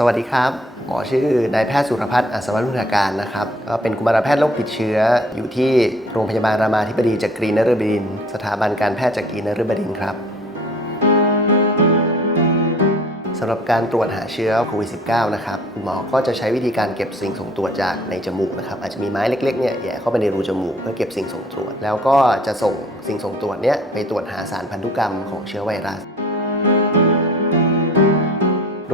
สวัสดีครับ หมอชื่อนายแพทย์สุรพัฒน์อัศวรุณาการนะครับ ก็เป็นกุมารแพทย์โรคติดเชื้อ อยู่ที่โรงพยาบาลรามาธิบดีจักรีนฤบดินทร์สถาบันการแพทย์จักรีนฤบดินทร์ครับสำหรับการตรวจหาเชื้อโควิด -19 นะครับคุณหมอก็จะใช้วิธีการเก็บสิ่งส่งตรวจจากในจมูกนะครับอาจจะมีไม้เล็กๆเนี่ยแย่เข้าไปในรูจมูกเพื่อเก็บสิ่งส่งตรวจ แล้วก็จะส่งสิ่งส่งตรวจเนี้ยไปตรวจหาสารพันธุกรรมของเชื้อไวรัส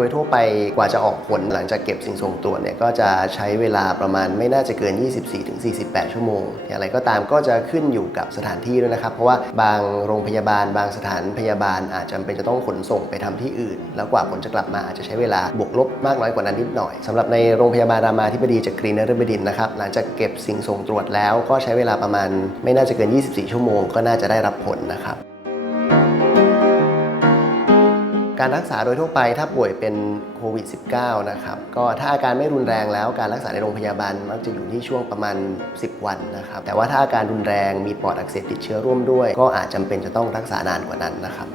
ยทั่วไปกว่าจะออกผลหลังจากเก็บสิ่งส่งตรวจเนี่ยก็จะใช้เวลาประมาณไม่น่าจะเกิน 24-48 ชั่วโมงอย่างไรก็ตามก็จะขึ้นอยู่กับสถานที่ด้วยนะครับ เพราะว่าบางโรงพยาบาล บางสถานพยาบาลอาจจำเป็นจะต้องขนส่งไปทำที่อื่น แล้วกว่าผลจะกลับมาอาจจะใช้เวลาบวกลบมากน้อยกว่านั้นนิดหน่อยสำหรับในโรงพยาบาลรามาธิบดีจากกรีนนฤบดินนะครับหลังจากเก็บสิ่งส่งตรวจแล้วก็ใช้เวลาประมาณไม่น่าจะเกิน 24 ชั่วโมง ก็น่าจะได้รับผลนะครับ การรักษาโดยทั่วไปถ้าป่วยเป็นโควิด -19 นะครับก็ถ้าอาการไม่รุนแรงแล้วการรักษาในโรงพยาบาลมักจะอยู่ที่ช่วงประมาณ 10 วันนะครับแต่ว่าถ้าอาการรุนแรงมีปอดอักเสบติดเชื้อร่วมด้วย ก็อาจจำเป็นจะต้องรักษานานกว่านั้นนะครับ